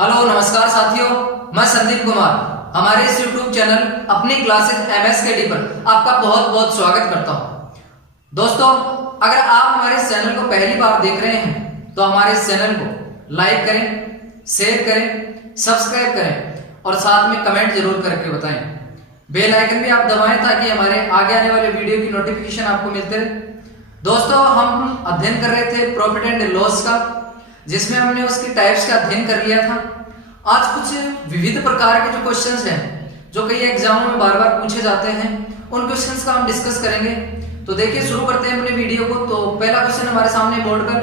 Hello नमस्कार साथियों, मैं संदीप कुमार हमारे इस YouTube चैनल अपनी क्लासेस MSKD पर आपका बहुत बहुत स्वागत करता हूं। दोस्तों, अगर आप हमारे इस चैनल को पहली बार देख रहे हैं तो हमारे इस चैनल को लाइक करें, शेयर करें, सब्सक्राइब करें और साथ में कमेंट जरूर करके बताएं। बेल आइकन भी आप दबाएं ताकि हमारे आगे आने वाले वीडियो की नोटिफिकेशन आपको मिलते रहे। दोस्तों, हम अध्ययन कर रहे थे प्रॉफिट एंड लॉस का, जिसमें हमने उसकी टाइप्स का अध्ययन कर लिया था। आज कुछ विविध प्रकार के जो क्वेश्चंस हैं जो कई एग्जामों में बार बार पूछे जाते हैं, उन क्वेश्चंस का हम डिस्कस करेंगे। तो देखिए, शुरू करते हैं अपने वीडियो को। तो पहला क्वेश्चन हमारे सामने बोर्ड पर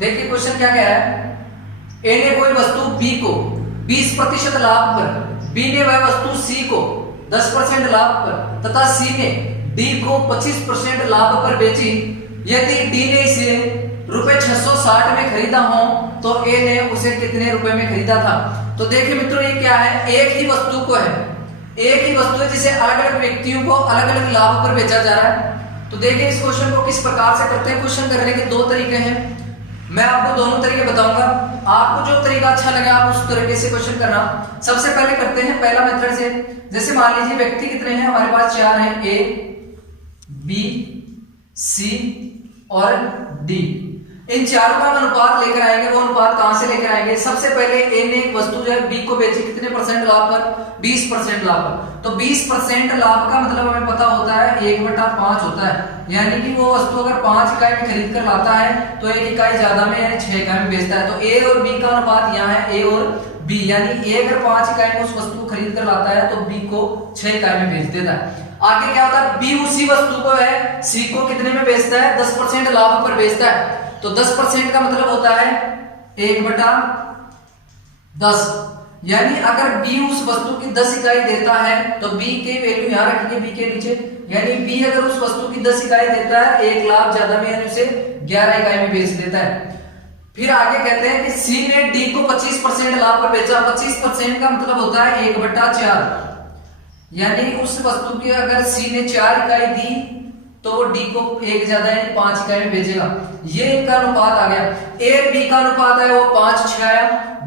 देखिए, क्वेश्चन क्या क्या है। ए ने कोई वस्तु बी को 20% लाभ पर, बी ने वह वस्तु सी को 10% लाभ पर तथा सी ने डी को 25% लाभ पर बेची। यदि डी ने इसे रुपए 660 में खरीदा हो तो ए ने उसे कितने रुपए में खरीदा था। तो देखिए मित्रों, ये क्या है, एक ही वस्तु को है, एक ही वस्तु है जिसे अलग अलग व्यक्तियों को अलग अलग लाभ पर बेचा जा रहा है। तो देखिए, इस क्वेश्चन को किस प्रकार से करते हैं। क्वेश्चन करने के दो तरीके हैं, मैं आपको दोनों तरीके बताऊंगा। आपको जो तरीका अच्छा लगे आप उस तरीके से क्वेश्चन करना। सबसे पहले करते हैं पहला मेथड से। जैसे मान लीजिए व्यक्ति कितने हैं हमारे पास, 4 हैं, ए, बी, सी और डी। इन चारों का अनुपात लेकर आएंगे। वो अनुपात कहां से लेकर आएंगे? सबसे पहले ए ने एक वस्तु जो है बी को बेची कितने परसेंट लाभ पर? 20% लाभ पर। तो 20% लाभ का मतलब हमें पता होता है 1/5 होता है। यानी कि वो वस्तु अगर 5 इकाई में खरीद कर लाता है तो 1 इकाई ज्यादा में यानी 6 इकाई में बेचता है। तो ए और बी का अनुपात यहाँ है, ए और बी, यानी ए अगर 5 इकाई में उस वस्तु को खरीद कर लाता है तो बी को 6 इकाई में बेच देता है। आगे क्या होता है, बी उसी वस्तु को है सी को कितने में बेचता है? 10% लाभ पर बेचता है। तो 10% का मतलब होता है 1/10, यानी अगर बी उस वस्तु की 10 इकाई देता है तो बी के वैल्यू यहां रखेंगे, बी के नीचे, यानी बी अगर उस वस्तु की 10 इकाई देता है 1 लाख ज्यादा में, यानी उसे 11 इकाई में बेच देता है। फिर आगे कहते हैं कि सी ने डी को 25% लाभ पर बेचा। 25% का मतलब होता है 1/4, यानी उस वस्तु की अगर सी ने 4 इकाई दी तो वो डी को 1 ज्यादा यानी 5 इकाई में बेचेगा। ये इनका अनुपात आ गया। ए बी का अनुपात है वो 5:6 आया,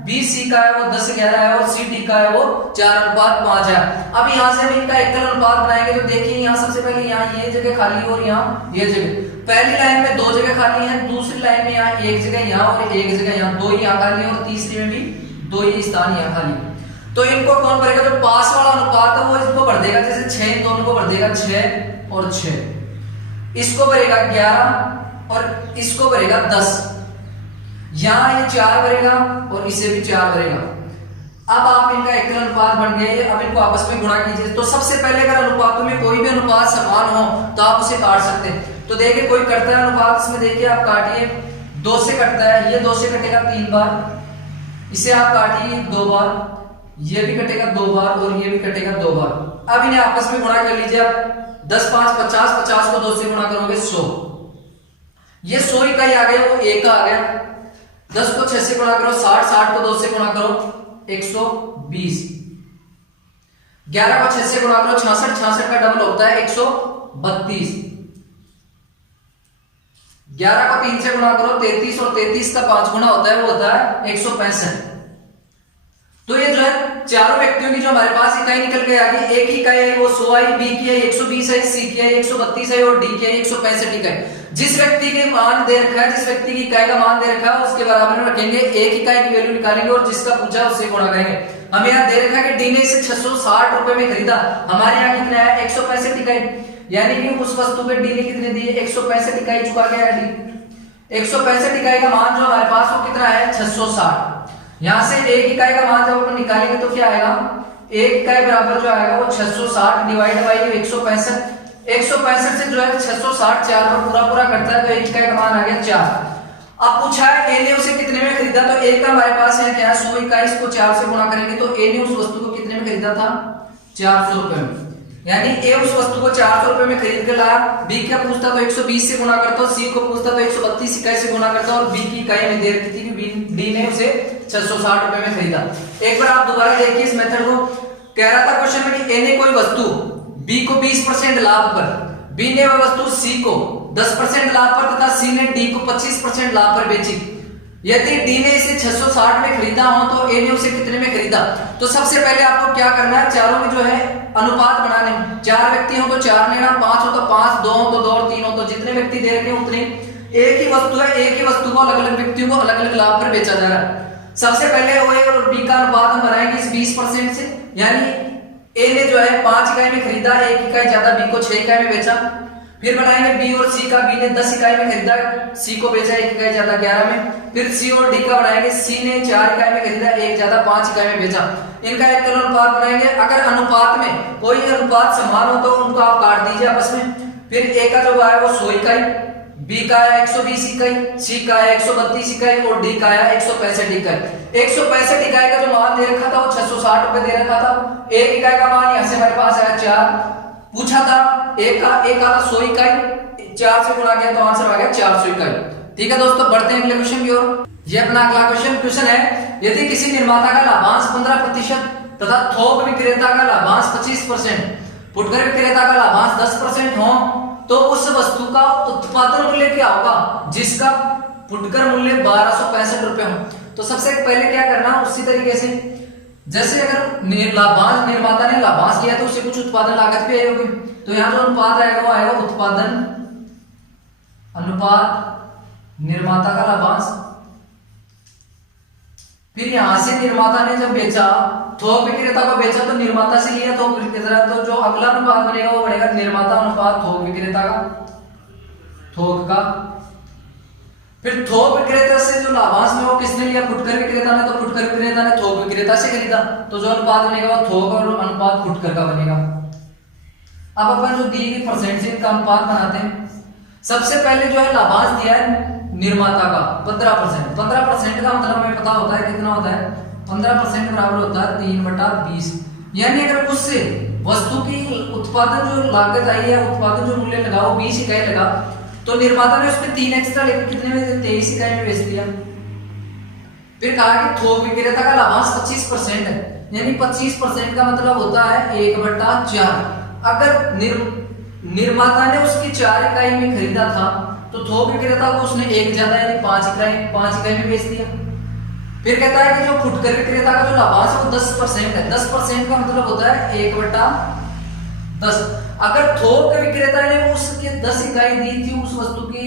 बी सी का है वो 10:11 है और सी डी का है वो 4:5 है। अब यहाँ से हम इनका एकल अनुपात बनाएंगे। तो देखिए, यहाँ सबसे पहले यहाँ ये जगह खाली और यहाँ ये जगह। पहली लाइन में 2 जगह खाली है, दूसरी लाइन में यहाँ 1 जगह यहाँ और 1 जगह यहाँ, 2 यहाँ खाली है और तीसरी में भी 2 ही स्थान यहाँ खाली। तो इनको कौन भरेगा? जो पास वाला अनुपात है वो इसको भर देगा। जैसे 6 इन दोनों को भर देगा, 6 और 6, इसको भरेगा 11 और इसको भरेगा 10। यहां ये 4 भरेगा और इसे भी 4 भरेगा। अब आप इनका एकल अनुपात बन गए। अब इनको आपस में गुणा कीजिए। तो सबसे पहले अगर अनुपातों में कोई भी अनुपात समान हो तो आप उसे काट सकते हैं। तो देखिए, कोई कटता है अनुपात, इसमें देखिए आप काटिए, 2 से कटता है, ये 2 से कटेगा 3 बार, इसे आप काटिए 2 बार, ये भी कटेगा 2 बार और ये भी कटेगा 2 बार। अब इन्हें आपस में गुणा कर लीजिए। आप 10 5 50, 50 को 2 से गुणा करोगे 100, ये 100 इकाई आ गया, वो 1 का आ गया। 10 को 6 से गुणा करो 60, 60 को 2 से गुणा करो 120, 11 को 6 से गुणा करो 66, 66 का डबल होता है 132, 11 को 3 से गुणा करो 33 और 33 का 5 गुना होता है वो होता है 165। तो ये जो है चारों व्यक्तियों की जो हमारे पास इकाई निकल के आ गई। एक इकाई आई वो 100 आई, बी की आई 120 आई, सी की आई 132 आई और डी की आई 165 इकाई। जिस व्यक्ति के मान दे रखा है, जिस व्यक्ति की इकाई का मान दे रखा है उसके बराबर में रखेंगे, एक इकाई की वैल्यू निकालेंगे और जिसका पूछा उससे गुणा करेंगे। हमें यहाँ दे रखा है कि डी ने इसे 660 रुपए में खरीदा, हमारे यहाँ कितना है 165 इकाई, यानी कि उस वस्तु पे डी ने कितने दिए? 165 इकाई चुका गया है डी। 165 इकाई का मान जो हमारे पास वो कितना है? 660। यहां से एक इकाई का मान जब अपन निकालेंगे तो क्या आएगा? एक इकाई बराबर जो आएगा वो 660 डिवाइड बाई 165। 165 से जो है 660 4 पर पूरा पूरा करता है तो एक इकाई का मान आ गया 4। अब पूछा है ए ने उसे कितने में खरीदा। तो ए का हमारे पास है क्या? 100 इकाई, इसको 4 से गुणा करेंगे तो ए ने उस वस्तु को कितने में खरीदा था? 400 रुपए में। यानी ए उस वस्तु को 400 रुपए में खरीद कर लाया। बी क्या पूछता तो 120 से गुणा करता, सी को पूछता तो 132 इकाई से गुणा करता और बी की इकाई में दे रखी थी कि डी ने उसे 660 रुपए में खरीदा। एक बार आप दोबारा देखिए इस मेथड को। कह रहा था क्वेश्चन में कि ए ने कोई वस्तु बी को 20% लाभ पर, बी ने वह वस्तु सी को 10% लाभ पर तथा सी ने डी को 25% लाभ पर बेची। यदि डी ने इसे 660 में खरीदा हो तो ए ने उसे कितने में खरीदा। तो सबसे पहले आपको क्या करना है, चारों में जो है अनुपात बनाने। 4 व्यक्ति हो तो 4 लेना, 5 हो तो 5, 2 हो तो 2 और 3 हो तो जितने व्यक्ति दे रखे हैं उतने। एक ही वस्तु है, एक ही वस्तु को अलग अलग व्यक्तियों को अलग अलग लाभ पर बेचा जा रहा है। सबसे पहले ओ और बी का अनुपात हम बनाएंगे इस 20% से, यानी ए ने जो है 5 इकाई में खरीदा, 1 इकाई ज्यादा बी को 6 इकाई में बेचा। फिर बनाएंगे बी और सी का, बी ने 10 इकाई में खरीदा, सी को बेचा 1 इकाई ज्यादा 11 में। फिर सी और डी का बनाएंगे, सी ने 4 इकाई में खरीदा, 1 ज्यादा 5 इकाई में बेचा। इनका एक अनुपात बनाएंगे। अगर अनुपात में कोई अनुपात समान हो तो उनको आप काट दीजिए आपस में। फिर ए का जो है वो 100 इकाई, बी का है 120 इकाई, सी का है 132 इकाई और डी का है 165 इकाई। 165 इकाई का जो मान दे रखा था वो 660 रुपए दे रखा था। 1 इकाई का मान यहां से हमारे पास आया 4, पूछा था एक का 100 इकाई, 4 से गुणा किया तो आंसर आ गया 400 इकाई। ठीक है दोस्तों, बढ़ते हैं अगले क्वेश्चन की ओर। ये अपना अगला क्वेश्चन है, यदि किसी निर्माता का लाभांश 15% तथा थोक विक्रेता का लाभांश 25%, फुटकर विक्रेता का लाभांश 10% हो तो उस वस्तु का उत्पादन मूल्य क्या होगा जिसका फुटकर मूल्य 1265 रुपए हो। तो सबसे पहले क्या करना, उसी तरीके से जैसे अगर लाभांश निर्माता ने लाभांश लिया तो उसे कुछ उत्पादन लागत भी आई होगी। तो यहाँ जो अनुपात आएगा वो आएगा उत्पादन अनुपात निर्माता का लाभांश। फिर यहां से निर्माता ने जब बेचा, थोक विक्रेता को बेचा तो निर्माता से लिया थोक विक्रेता, तो जो अगला अनुपात बनेगा वो बनेगा निर्माता अनुपात थोक विक्रेता का, थोक का। फिर थोक विक्रेता से जो लाभांश में वो किसने लिया, फुटकर विक्रेता ने, तो फुटकर विक्रेता ने थोक विक्रेता से खरीदा, तो जो अनुपात बनेगा वो थोक और अनुपात फुटकर का बनेगा। अब अपन जो दी गई परसेंट से इनका अनुपात बनाते हैं। सबसे पहले जो है लाभांश दिया है निर्माता का 15%। 15% का मतलब हमें पता होता है कितना होता है, 15% बराबर होता है 3/20। यानी अगर उससे वस्तु की उत्पादन जो लागत आई है, उत्पादन जो मूल्य लगा वो 20 इकाई लगा, तो निर्माता ने उसमें 3 एक्स्ट्रा लेकर कितने में 23 इकाई में बेच दिया। फिर कहा कि थोक विक्रेता का लाभांश 25% है, यानी 25% का मतलब होता है 1/4। अगर निर्माता ने उसकी 4 इकाई में खरीदा था तो थोक विक्रेता को उसने 1 ज्यादा यानी 5 इकाई में बेच दिया। फिर कहता है कि जो फुटकर विक्रेता का जो लाभांश है वो 10% है। 10% का मतलब होता है 1/10। अगर थोक विक्रेता ने उसके 10 इकाई दी थी, उस वस्तु की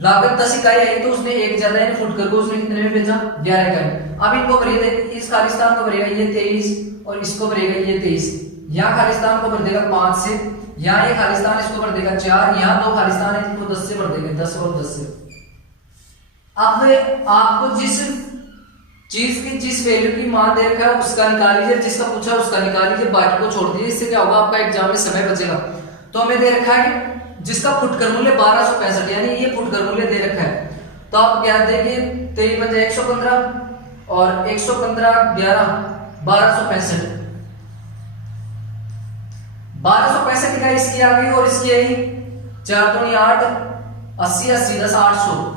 लागत 10 इकाई आई तो उसने 1 ज्यादा यानी फुटकर को उसने कितने में बेचा, 11 इकाई। अब इनको भरिए, इस खालिस्तान को भरेगा ये 23 और इसको भरेगा ये 23। यहाँ खालिस्तान को भर देगा 5 से, यहाँ ये खालिस्तान इसको भर देगा 4, यहाँ 2 खालिस्तान है इनको 10 से भर देंगे, 10 और 10 से। अब आपको जिस चीज की जिस वैल्यू की मान दे रखा है उसका निकाल लीजिए, जिसका पूछा उसका निकाल लीजिए, बाकी को छोड़ दीजिए। इससे क्या होगा, आपका एग्जाम में समय बचेगा। तो हमें दे रखा है कि जिसका फुटकर मूल्य 1265, यानी ये फुटकर मूल्य दे रखा है। तो आप क्या देंगे, 23 बजे 115 और 115 11 1265। 1265 इकाई इसकी आ गई और इसकी आई 4 दूनी 8, 80 80 10 800,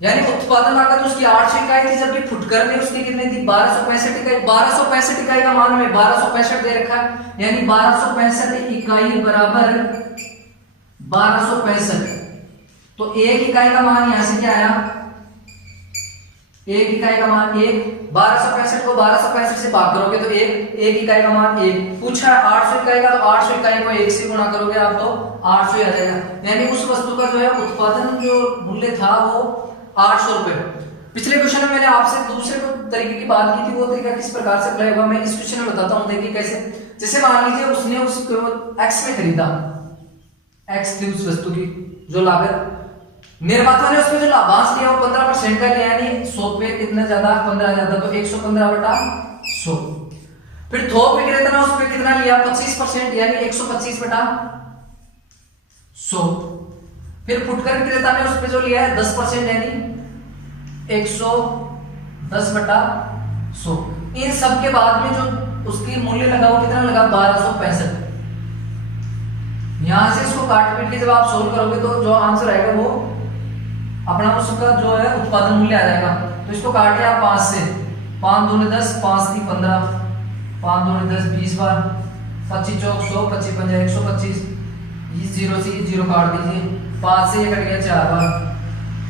यानी उत्पादन लागत उसकी 800 इकाई थी, जबकि फुटकर ने उसकी कितनी थी 1265 इकाई। 1265 इकाई का मान में 1265 दे रखा है, यानी 1265 इकाई बराबर 1265। तो 1 इकाई का मान यहां से क्या आया, 1 इकाई का मान 1। 1265 को 1265 से भाग करोगे तो 1 इकाई का मान 1। पूछा 800 इकाई का, तो 800 इकाई को 1 से गुणा करोगे आप तो 800 ही आ जाएगा। यानी उस वस्तु का जो है उत्पादन जो मूल्य था वो 800 रुपए। पिछले क्वेश्चन में मैंने आपसे दूसरे तरीके की बात की थी, वो तरीका किस प्रकार से अप्लाई होगा मैं इस क्वेश्चन में बताता हूं। देखिए कैसे, जैसे मान लीजिए उसने उसको x में खरीदा, x थी उस वस्तु की जो लागत, निर्माता ने उसमें जो लाभांश लिया वो 15% का लिया, यानी 100 पे कितना ज्यादा 15 ज्यादा, तो 115/100। फिर थोक विक्रेता ने उसमें कितना लिया 25%, यानी 125/100। फिर फुटकर विक्रेता ने उसमें जो लिया है 10%, यानी 110/100। इन सब के बाद में जो उसकी मूल्य लगा वो कितना लगा 1265। यहां से इसको काट पीट के जब आप सोल्व करोगे तो जो आंसर आएगा वो अपना उसका जो है उत्पादन मूल्य आ जाएगा। तो इसको काटे आप 5 से, 5 दूनी 10, 5 3 15, 5 दूनी 10 20 बार, 25 चौक 100, 25 पंजा 125। इस 0 से 0 काट दीजिए, 5 से ये कट गया 4 बार,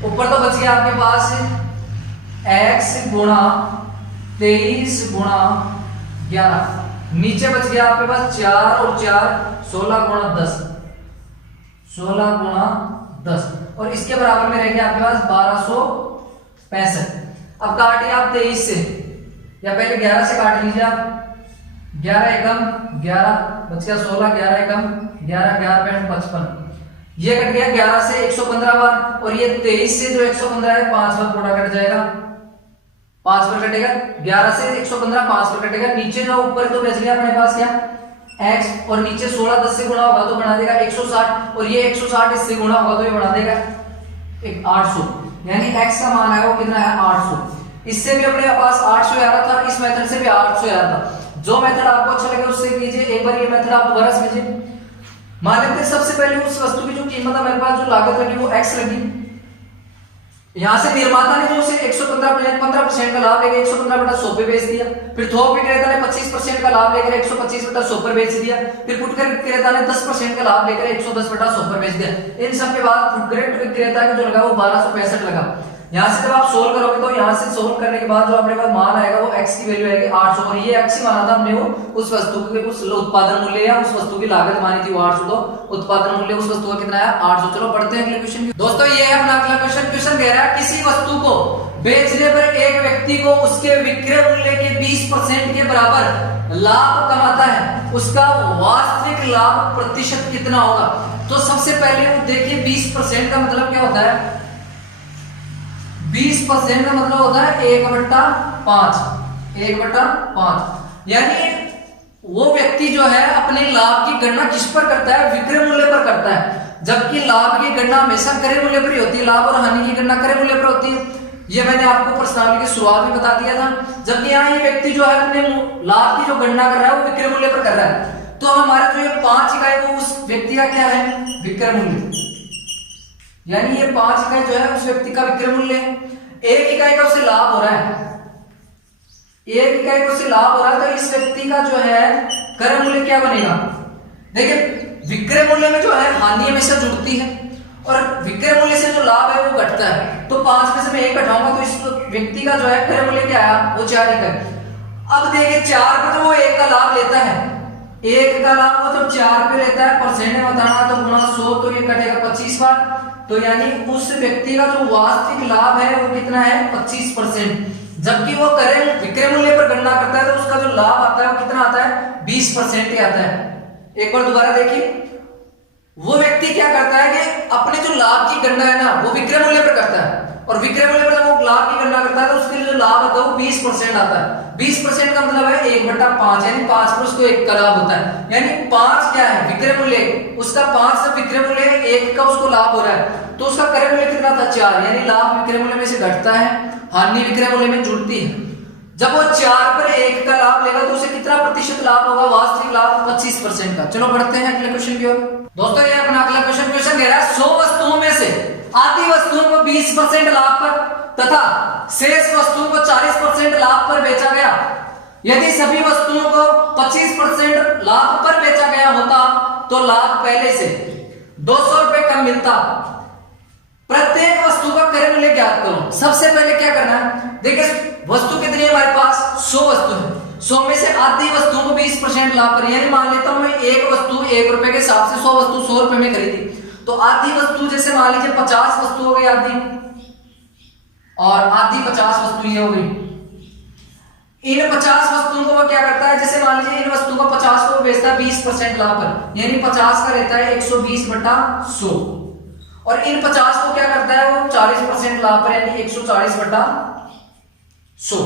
ऊपर तो बच गया आपके पास x गुणा 23 गुणा 11, नीचे बच गया आपके पास 4 और 4 16 गुणा 10, 16 गुणा 10, और इसके बराबर में रह गया आपके पास 1265। अब काटिए आप 23 से, या पहले 11 से काट लीजिए आप। 11 एकम 11 बच गया 16, 11 एकम 11, 11 55, ये कट गया 11 से 115 बार, और ये 23 से जो 115 है 5 बार थोड़ा कट जाएगा, 5 बार कटेगा। 11 से 115 5 बार कटेगा, नीचे जो ऊपर तो बच गया अपने पास क्या x, और नीचे 16 10 से गुणा होगा तो बना देगा 160, और ये 160 इससे गुणा होगा तो ये बना देगा 800, यानी x का मान आएगा वो कितना है 800। इससे भी अपने पास 800 आ रहा था, इस मेथड से भी 800 आ रहा था। जो मेथड आपको अच्छा लगे उससे कीजिए। एक बार ये मेथड आप दोबारा समझिए। मान लेते हैं सबसे पहले उस वस्तु की जो कीमत है मेरे पास, जो लागत लगी वो x लगी। यहां से निर्माता ने जो उसे 115% का लाभ लेकर 115/100 पे बेच दिया, फिर थोक विक्रेता ने 25% का लाभ लेकर 125/100 पर बेच दिया, फिर फुटकर विक्रेता ने 10% का लाभ लेकर 110/100 पर बेच दिया। इन सब के बाद फुटकर विक्रेता का जो लगा वो 1265 लगा। यहां से जब आप सोल्व करोगे तो यहां से सोल्व करने के बाद जो अपने पास मान आएगा वो x की वैल्यू आएगी 800, और ये x ही माना था हमने वो उस वस्तु के उस उत्पादन मूल्य या उस वस्तु की लागत मानी थी वो 800, तो उत्पादन मूल्य उस वस्तु का कितना है 800। चलो बढ़ते हैं अगले क्वेश्चन की। दोस्तों ये है अपना अगला क्वेश्चन। क्वेश्चन कह रहा है किसी वस्तु को बेचने पर एक व्यक्ति को उसके विक्रय मूल्य के 20% के बराबर लाभ कमाता है, उसका वास्तविक लाभ प्रतिशत कितना होगा? तो सबसे पहले देखिए 20% का मतलब क्या होता है। 20% का मतलब होता है 1/5, 1/5, यानी वो व्यक्ति जो है अपने लाभ की गणना किस पर करता है? विक्रय मूल्य पर करता है, जबकि लाभ की गणना हमेशा क्रय मूल्य पर ही होती है। लाभ और हानि की गणना क्रय मूल्य पर होती है। ये मैंने आपको प्रश्नावली की शुरुआत में बता दिया था। जबकि यहाँ ये व्यक्ति जो है अपने लाभ की जो गणना कर रहा है वो विक्रय मूल्य पर कर रहा है, तो हमारा जो ये 5 इकाई वो उस व्यक्ति का क्या है? विक्रय मूल्य, यानी ये 5 इकाई जो है उस व्यक्ति का विक्रय मूल्य है। 1 इकाई का उसे लाभ हो रहा है, 1 इकाई का उसे लाभ हो रहा है, तो इस व्यक्ति का जो है क्रय मूल्य क्या बनेगा? देखिए विक्रय मूल्य में जो है हानि हमेशा जुड़ती है और विक्रय मूल्य से जो लाभ है वो घटता है। तो 5 में से मैं 1 घटाऊंगा तो इस व्यक्ति का जो है क्रय मूल्य क्या आया? वो 4 इकाई। अब देखिए 4 पे तो वो 1 का लाभ लेता है, 1 का लाभ वो जब 4 पे लेता है, परसेंट में बताना तो गुणा 100, तो ये कटेगा 25 बार, तो यानी उस व्यक्ति का जो वास्तविक लाभ है वो कितना है? 25%। जबकि वो विक्रय मूल्य पर गणना करता है तो उसका जो लाभ आता है वो कितना आता है? 20% ही आता है। एक बार दोबारा देखिए, वो व्यक्ति क्या करता है कि अपने जो लाभ की गणना है ना वो विक्रय मूल्य पर करता है, और विक्रय मूल्य पर जब वो लाभ की गणना करता है तो उसके लिए जो लाभ आता है वो 20% आता है। 20% का मतलब है 1/5, यानी 5 पर उसको 1 का लाभ होता है। यानी 5 क्या है? विक्रय मूल्य, उसका 5 से विक्रय मूल्य 1 का उसको लाभ हो रहा है, तो उसका क्रय मूल्य कितना था? 4, यानी लाभ विक्रय मूल्य में से घटता है, हानि विक्रय मूल्य में जुड़ती है। जब वो 4 पर 1 का लाभ लेगा तो उसे कितना प्रतिशत लाभ होगा? वास्तविक लाभ 25% का। चलो बढ़ते हैं अगले क्वेश्चन की ओर। दोस्तों ये अपना अगला क्वेश्चन कह रहा है 100 वस्तुओं में से आधी वस्तुओं को 20% लाभ पर तथा शेष वस्तुओं को 40% लाभ पर बेचा गया। यदि सभी वस्तुओं को 25% लाभ पर बेचा गया होता तो लाभ पहले से 200 रुपए कम मिलता। प्रत्येक वस्तु का क्रय मूल्य ज्ञात करो। सबसे पहले क्या करना है? देखिए वस्तु कितनी है हमारे पास? 100 वस्तु है। 100 में से आधी वस्तुओं को 20% लाभ पर, यानी मान लेता हूं मैं एक वस्तु 1 रुपए के हिसाब से 100 वस्तु 100 रुपए में खरीदी, तो आधी वस्तु जैसे मान लीजिए 50 वस्तु हो गई आधी, और आधी 50 वस्तु ये हो गई। इन 50 वस्तुओं को वो क्या करता है? जैसे मान लीजिए इन वस्तुओं को 50 को बेचता है 20% लाभ पर, यानी 50 का रहता है 120/100, और इन 50 को क्या करता है वो 40% लाभ पर, यानी 140/100।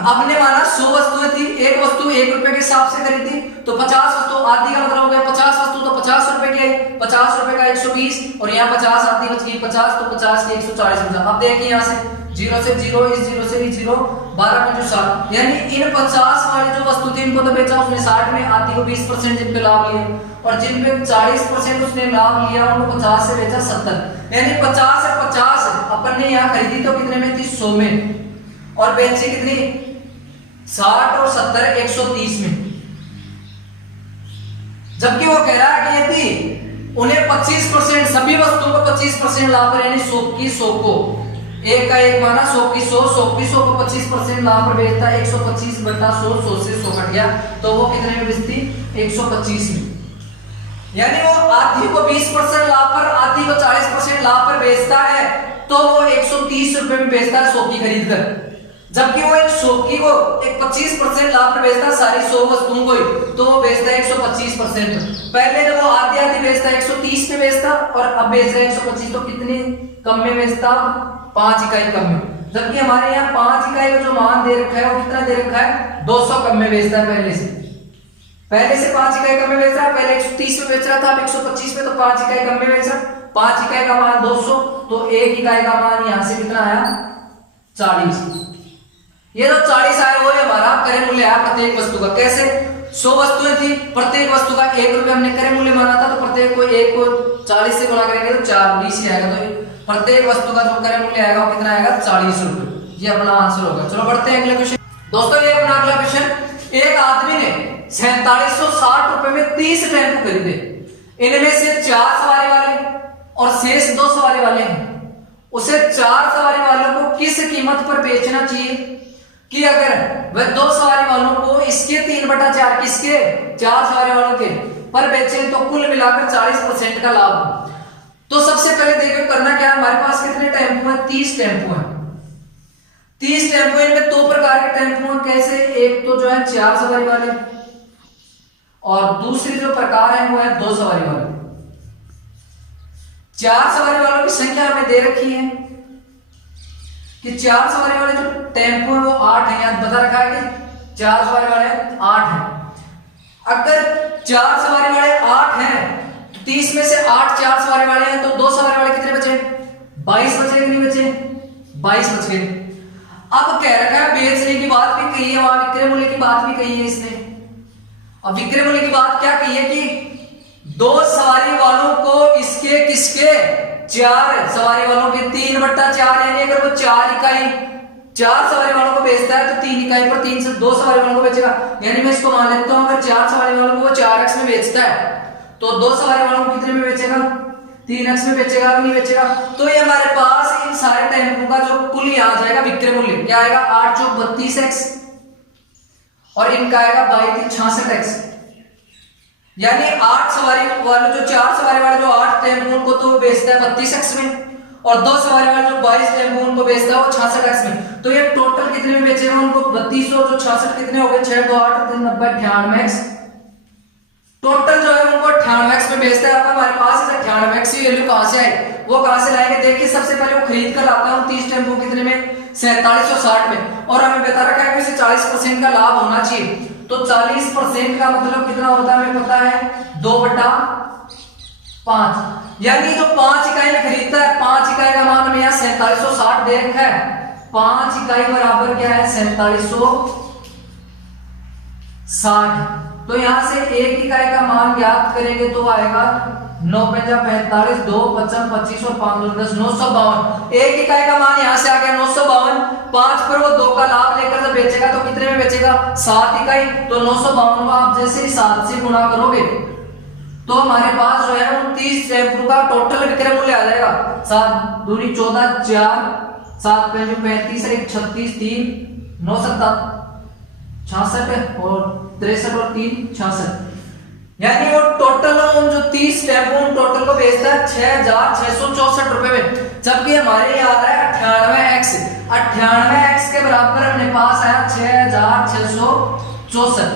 आपने माना 100 वस्तुएं थी, एक वस्तु 1 रुपए के हिसाब से खरीदी, तो 50 वस्तु आधी का मतलब हो गया 50 वस्तु तो 50 रुपए के, 50 रुपए का 120, और यहाँ 50 आधी बच गई 50, तो 50 के 140। अब देखिए यहाँ से 0 से 0, इस 0 से भी 0, 12 में जो 60, यानी इन 50 वाली जो वस्तु थी इनको तो बेचा उसने 60 में, आधी को 20% जिन पे लाभ लिया, और जिन पे 40% उसने लाभ लिया उनको 50 से बेचा 70, यानी 50 से 50 अपन ने यहाँ खरीदी तो कितने में थी? 100 में, और बेची कितनी? 60 और 70 130 में। जबकि वो कह रहा है कि यदि उन्हें 25%, सभी वस्तुओं को 25% लाभ पर, यानी 100 की 100 को, एक का एक माना 100 की 100, 100 की 100 को 25% लाभ पर बेचता है, 125 बटा 100, 100 से 100 कट गया तो वो कितने में बेचती, 125 में। यानी वो आधी को 20% लाभ पर, आधी को 40% लाभ पर बेचता है, तो वो 130 रुपए में बेचता है 100 की खरीद कर। जबकि वो एक 100 की को एक 25% लाभ पर बेचता है सारी 100 वस्तुओं को, तो वो बेचता है 125%। पहले जब वो आधी आधी बेचता है 130 में बेचता, और अब बेच रहा है 125, तो कितने कम में बेचता, 5 इकाई कम में। जबकि हमारे यहाँ 5 इकाई का जो मान दे रखा है वो कितना दे रखा है, 200 कम में बेचता है पहले से 5 इकाई कम में बेच रहा है। पहले 130 में बेच रहा था, अब 125 में, तो 5 इकाई कम में बेच रहा है। 5 इकाई का मान 200, तो 1 इकाई का मान यहां से कितना आया, 40। ये जो 40 आया वो हमारा क्रय मूल्य आया प्रत्येक वस्तु का। कैसे, 100 वस्तुएं थी, प्रत्येक वस्तु का 1 रुपये हमने क्रय मूल्य माना था, तो प्रत्येक को 1 को 40 से गुणा करेंगे तो 40 ही आएगा। तो प्रत्येक वस्तु का जो क्रय मूल्य आएगा वो कितना आएगा, 40 रुपए। ये अपना आंसर होगा। चलो बढ़ते हैं अगले क्वेश्चन। दोस्तों ये अपना अगला क्वेश्चन, एक आदमी ने 4760 रुपए में 30 टेम्पो खरीदे, इनमें से 4 सवारी वाले और शेष 2 सवारी वाले हैं। उसे 4 सवारी वालों को किस कीमत पर बेचना चाहिए कि अगर वह 2 सवारी वालों को इसके 3/4, किसके 4 सवारी वालों के पर बेचे तो कुल मिलाकर 40% का लाभ हो। तो सबसे पहले देखो करना क्या है, हमारे पास कितने टेम्पो हैं, 30 टेम्पो हैं। 30 टेम्पो, इनमें 2 प्रकार के टेम्पो हैं। कैसे, एक तो जो है 4 सवारी वाले, और दूसरी जो प्रकार है वो है 2 सवारी वाले। 4 सवारी वालों की संख्या हमें दे रखी है कि 4 सवारी वाले जो टेम्पो है वो 8 है, यहां बता रखा है कि 4 सवारी वाले 8 हैं। अगर 4 सवारी वाले 8 हैं तो 30 में से 8 4 सवारी वाले हैं, तो 2 सवारी वाले कितने बचे, 22 बचे, नहीं बचे, 22 बच गए। अब कह रखा है बेचने की बात भी कही है, वहां विक्रय मूल्य की बात भी कही है इसने। अब विक्रय मूल्य की बात क्या कही है कि 2 सवारी वालों को इसके किसके, 4 सवारी वालों के 3/4, यानी अगर वो 4 इकाई 4 सवारी वालों को बेचता है तो 3 इकाई पर 3 से 2 सवारी वालों को बेचेगा। यानी मैं इसको मान लेता हूं अगर 4 सवारी वालों को वो 4x में बेचता है तो 2 सवारी वालों को कितने में बेचेगा, 3x में बेचेगा, नहीं बेचेगा। तो ये हमारे पास इन सारे टेम्पो का जो कुल यहां आ जाएगा विक्रय मूल्य क्या आएगा, 8 चौक 32x, और इनका आएगा 22 66x। यानी 8 सवारी वाले जो 4 सवारी वाले जो 8 टेम्पो उनको तो बेचता है 32x में, और 2 सवारी वाले जो 22 टेम्पो उनको बेचता है वो 66x में। तो ये टोटल कितने में बेचेगा उनको, 32 और जो 66 कितने हो गए, 6 2 8 3 90 98x। टोटल जो है उनको 98x में बेचता है। अब हमारे पास इस 98x की वैल्यू कहां से आई, वो कहां से लाएंगे, देखिए सबसे पहले वो खरीद कर लाता हूं 30 टेम्पो कितने में, 4760 में, और हमें बता रखा है कि इसे 40% का लाभ होना चाहिए। तो 40% का मतलब कितना होता है हमें पता है, 2/5, यानी जो 5 इकाई में खरीदता है, 5 इकाई का मान हमें यहाँ 4760 दे रखा है। 5 इकाई बराबर क्या है, 4760। तो यहां से 1 इकाई का मान ज्ञात करेंगे तो आएगा 9 5 45, 2 55 25 और 5 2 10, 952। 1 इकाई का मान यहां से आ गया 952। 5 पर वो 2 का लाभ लेकर जब बेचेगा तो कितने में बेचेगा, 7 इकाई। तो 952 को आप जैसे 7 से गुणा करोगे तो हमारे पास जो है 29 टेम्पो का टोटल विक्रय मूल्य आ जाएगा। 7 दूनी 14, 4 7 5 35 और 1 36, 3 9 7 66 और 63 और 3 66। यानी वो टोटल जो 30 टेम्पो टोटल को बेचता है 6664 रुपए में। जबकि हमारे यहाँ आ रहा है 98x। 98x के बराबर अपने पास आया 6664।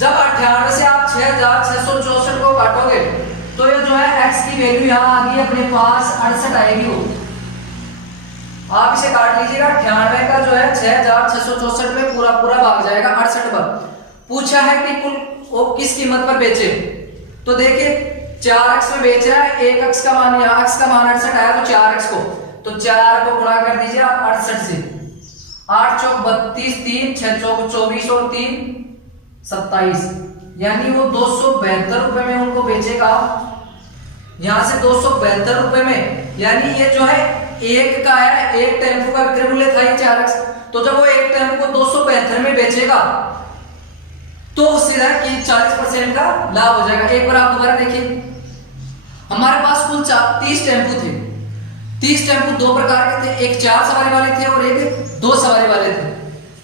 जब 98 से आप 6664 को काटोगे तो ये जो है x की वैल्यू यहाँ आ गई अपने पास 68 आएगी। वो आप इसे काट लीजिएगा। 98 का जो है 6664 में पूरा पूरा भाग जाएगा 68 पर। पूछा है कि कुल वो किस कीमत पर बेचे, तो देखिए 4x में बेच रहा है, 1x का मान यहाँ x का मान 68 आया, तो 4x को तो 4 को गुणा कर दीजिए आप 68 से। 8 चौक 32, 3 6 चौक 24 और 3 27, यानी वो 272 रुपए में उनको बेचेगा। यहां से 272 रुपए में, यानी ये जो है एक का है, एक टेम्पो का विक्रय मूल्य था 4x, तो जब वो एक टेम्पो को 272 में बेचेगा तो सीधा 40% का लाभ हो जाएगा। एक बार आप दोबारा देखिए, हमारे पास कुल 30 टेम्पू थे। 30 टेम्पू दो प्रकार के थे, एक 4 सवारी वाले थे और एक 2 सवारी वाले थे।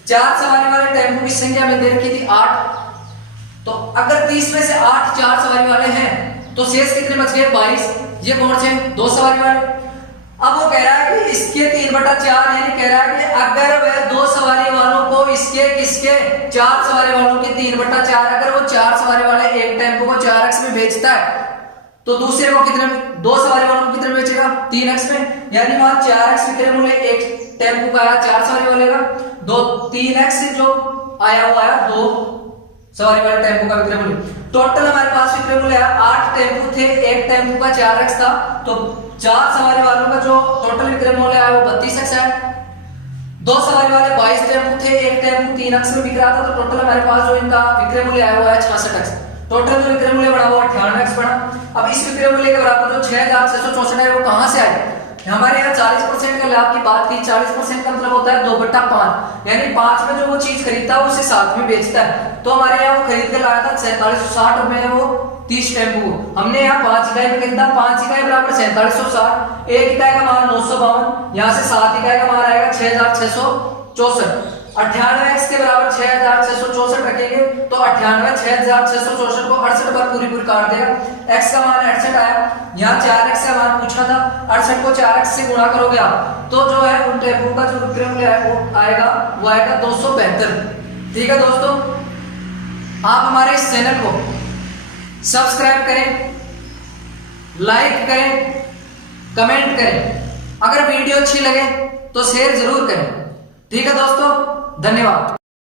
4 सवारी वाले टेम्पू की संख्या में दे रखी थी 8। तो अगर 30 में से 8 4 सवारी वाले हैं तो शेष कितने बच गए? 22। ये कौन से? 2 सवारी वाले। अब वो कह रहा है कि इसके 3/4 यानी कह रहा है कि अगर वह 2 सवारी वालों को इसके किसके 4 सवारी वालों के 3/4 अगर वो 4 सवारी वाले एक टेम्पो को 4x में बेचता है तो दूसरे को कितने, 2 सवारी वालों को कितने में बेचेगा? 3x में। यानी वहां 4x विक्रय मूल्य एक टेम्पो का आया 4 सवारी वाले का, 3x जो आया वो आया 2 सवारी वाले टेम्पो का विक्रय मूल्य। टोटल हमारे पास विक्रय मूल्य आया 8 टेम्पो थे, एक टेम्पो का 4x था, तो 4 सवारी वालों का जो टोटल विक्रय मूल्य आया वो 32x है। 2 सवारी वाले 22 टेम्पो थे, एक टेम्पो 3x में बिक रहा था, तो टोटल हमारे पास जो इनका विक्रय मूल्य आया वो है 66x। टोटल जो विक्रय मूल्य बढ़ा वो 98x बढ़ा। अब इस विक्रय मूल्य के बराबर जो 6664 है वो कहां से आए? हमारे यहाँ 40% का लाभ की बात की। 40% का मतलब होता है 2/5, यानी 5 में जो वो चीज खरीदता है उसे 7 में बेचता है। तो हमारे यहाँ वो खरीद कर लाया था 4760 में वो 30 टेम्पो, हमने यहाँ 5 इकाई में खरीदा। 5 इकाई बराबर 4760, 1 इकाई का मान 952, यहाँ से 7 इकाई का मान आएगा 6664। 98x के बराबर 6664 रखेंगे तो 98 6664 को 68 पर पूरी काट देगा। x का मान 68 आया, यहाँ 4x का मान पूछा था, 68 को 4x से गुणा करोगे आप तो जो है उन टेम्पो का जो विक्रय मूल्य है वो आएगा 275। ठीक है दोस्तों, आप हमारे इस चैनल को सब्सक्राइब करें, लाइक करें, कमेंट करें। अगर वीडियो अच्छी लगे तो शेयर जरूर करें। ठीक है दोस्तों, धन्यवाद।